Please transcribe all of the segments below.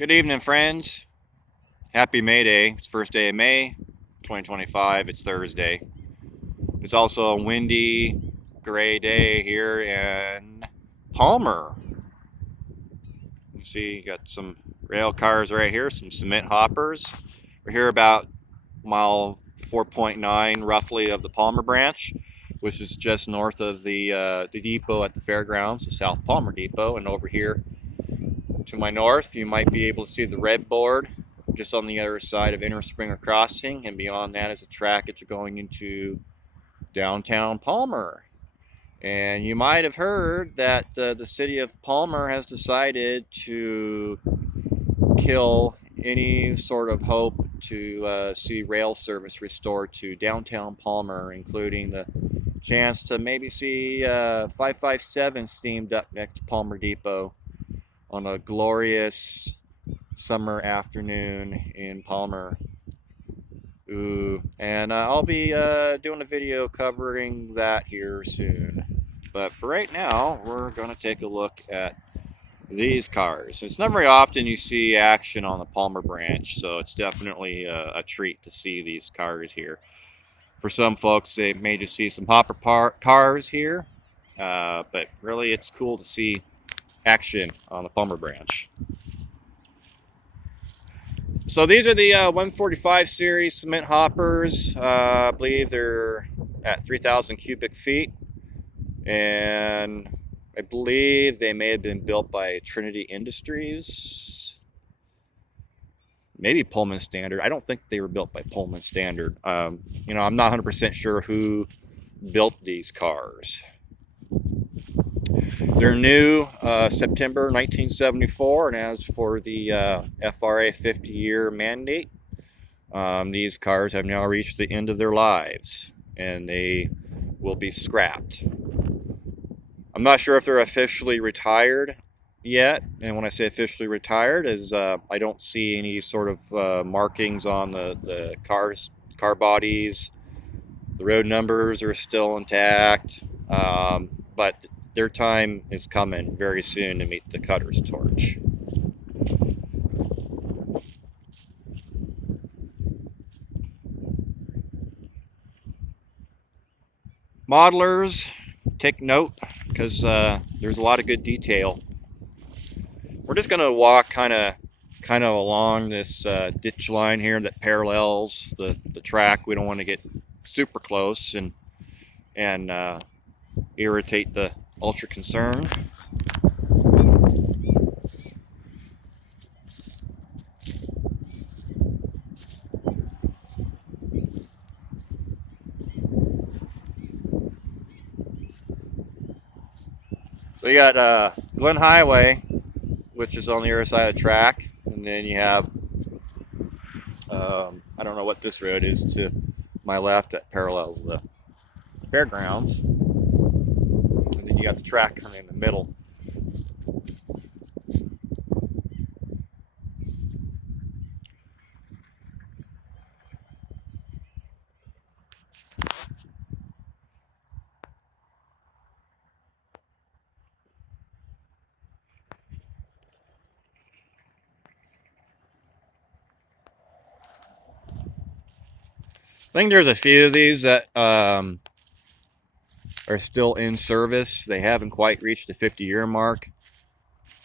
Good evening, friends. Happy May Day. It's first day of May 2025. It's Thursday. It's also a windy, gray day here in Palmer. You see, you got some rail cars right here, some cement hoppers. We're here about mile 4.9 roughly of the Palmer branch, which is just north of the depot at the fairgrounds, the South Palmer Depot. And over here to my north, you might be able to see the red board just on the other side of Inner Springer Crossing, and beyond that is a track that you're going into downtown Palmer. And you might have heard that the city of Palmer has decided to kill any sort of hope to see rail service restored to downtown Palmer, including the chance to maybe see 557 steamed up next to Palmer Depot on a glorious summer afternoon in Palmer. Ooh, and I'll be doing a video covering that here soon. But for right now, we're going to take a look at these cars. It's not very often you see action on the Palmer branch, so it's definitely a treat to see these cars here. For some folks, they may just see some hopper cars here, but really it's cool to see action on the Palmer branch. So these are the 145 series cement hoppers. I believe they're at 3,000 cubic feet, and I believe they may have been built by Trinity Industries, maybe Pullman Standard. I don't think they were built by Pullman Standard. I'm not 100% sure who built these cars. They're new, September 1974, and as for the FRA 50-year mandate, these cars have now reached the end of their lives, and they will be scrapped. I'm not sure if they're officially retired yet, and when I say officially retired, is I don't see any sort of markings on the car bodies. The road numbers are still intact, but their time is coming very soon to meet the cutter's torch. Modelers, take note, because there's a lot of good detail. We're just going to walk kind of along this ditch line here that parallels the track. We don't want to get super close and irritate the ultra concerned. So you got Glen Highway, which is on the other side of the track, and then you have I don't know what this road is to my left that parallels the fairgrounds, and then you got the track kind of in the middle. I think there's a few of these that are still in service. They haven't quite reached the 50-year mark,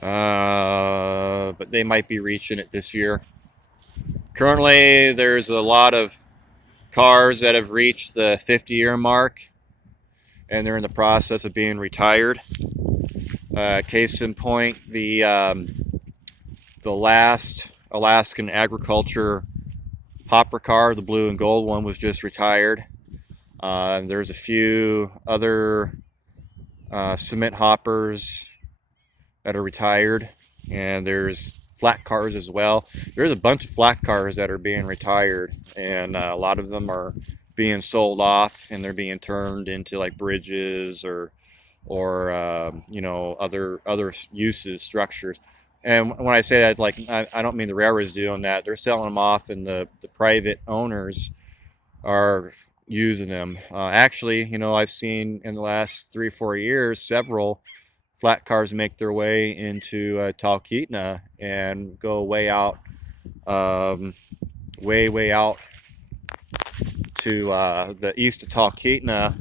but they might be reaching it this year. Currently, there's a lot of cars that have reached the 50-year mark, and they're in the process of being retired. Case in point, the last Alaskan agriculture hopper car, the blue and gold one, was just retired. There's a few other cement hoppers that are retired, and there's flat cars as well. There's a bunch of flat cars that are being retired, and a lot of them are being sold off, and they're being turned into like bridges or other uses, structures. And when I say that, like, I don't mean the railroads doing that. They're selling them off, and the private owners are using them. Actually, I've seen in the last 3 or 4 years several flat cars make their way into Talkeetna and go way out, way out to the east of Talkeetna,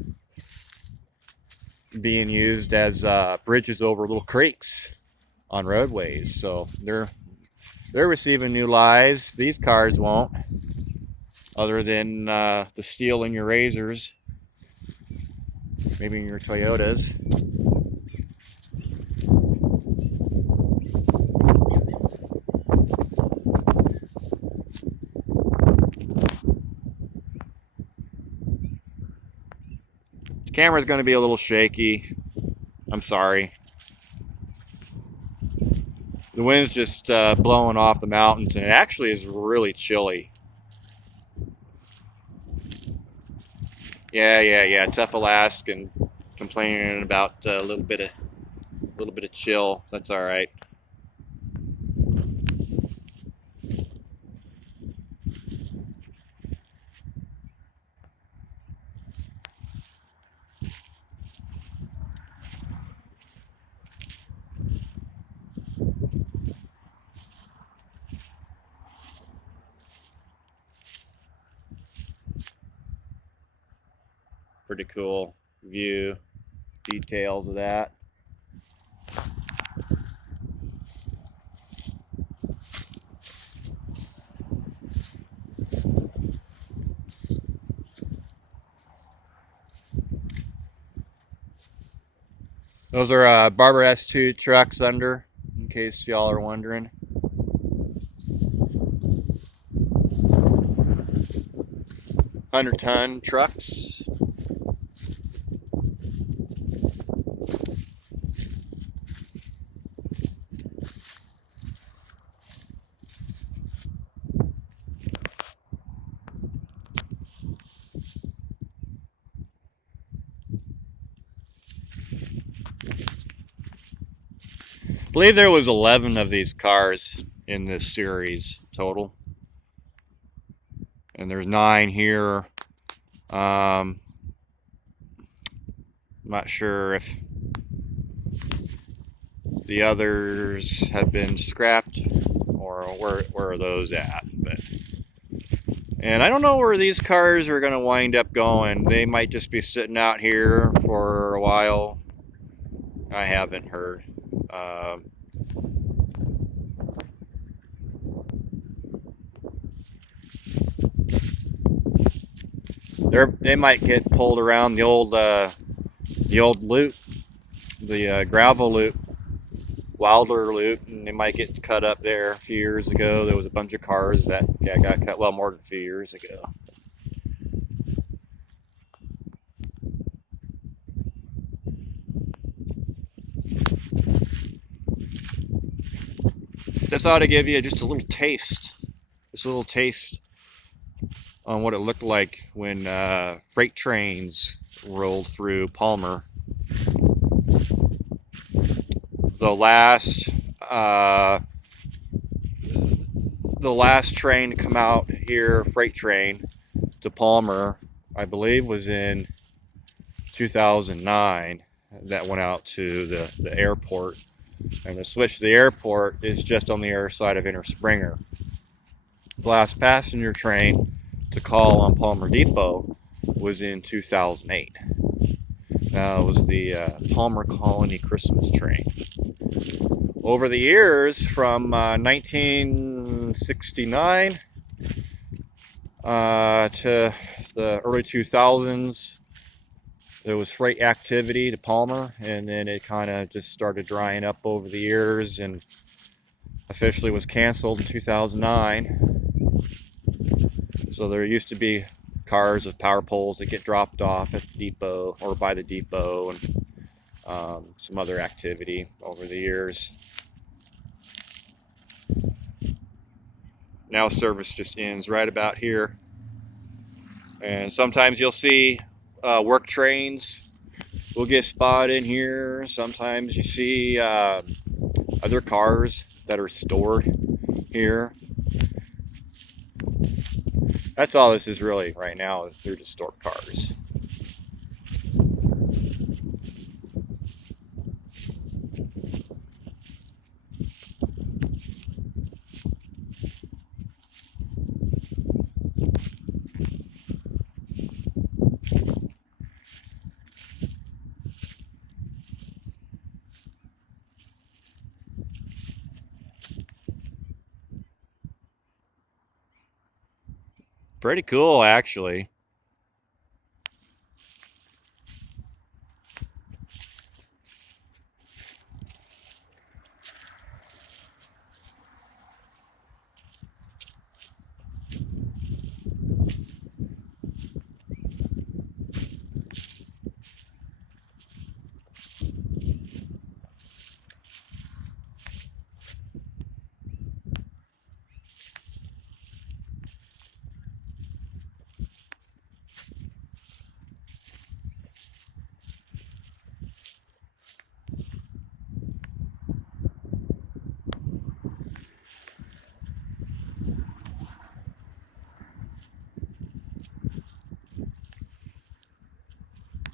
being used as bridges over little creeks on roadways. So they're receiving new lives. These cars won't, other than the steel in your Razors, maybe in your Toyotas. The camera's going to be a little shaky. I'm sorry. The wind's just blowing off the mountains, and it actually is really chilly. Yeah. Tough Alaskan complaining about a little bit of chill. That's all right. Pretty cool view, details of that. Those are Barber S2 trucks under, in case y'all are wondering. $100-ton trucks. I believe there was 11 of these cars in this series total, and there's 9 here. I'm not sure if the others have been scrapped or where are those at, and I don't know where these cars are going to wind up going. They might just be sitting out here for a while. I haven't heard. They might get pulled around the old loop, the gravel loop, Wilder loop, and they might get cut up there. A few years ago, there was a bunch of cars that got cut. Well, more than a few years ago. This ought to give you just a little taste. On what it looked like when freight trains rolled through Palmer. The last train to come out here, freight train to Palmer, I believe was in 2009. That went out to the airport, and the switch to the airport is just on the other side of Inner Springer. The last passenger train to call on Palmer Depot was in 2008. That was the Palmer Colony Christmas train. Over the years, from 1969 to the early 2000s, there was freight activity to Palmer, and then it kind of just started drying up over the years and officially was canceled in 2009. So there used to be cars with power poles that get dropped off at the depot or by the depot, and some other activity over the years. Now service just ends right about here, and sometimes you'll see work trains will get spotted in here. Sometimes you see other cars that are stored here. That's all this is really right now, is they're just stored cars. pretty cool, actually.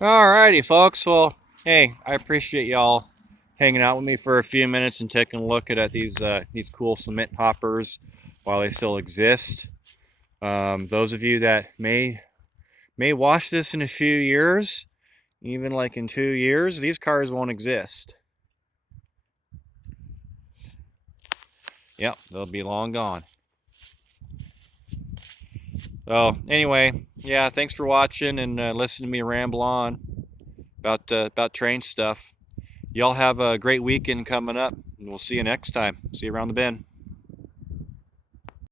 Alrighty, folks. Well, hey, I appreciate y'all hanging out with me for a few minutes and taking a look at these cool cement hoppers while they still exist. Those of you that may watch this in a few years, even like in 2 years, these cars won't exist. Yep, they'll be long gone. So anyway, yeah, thanks for watching and listening to me ramble on about train stuff. Y'all have a great weekend coming up, and we'll see you next time. See you around the bend.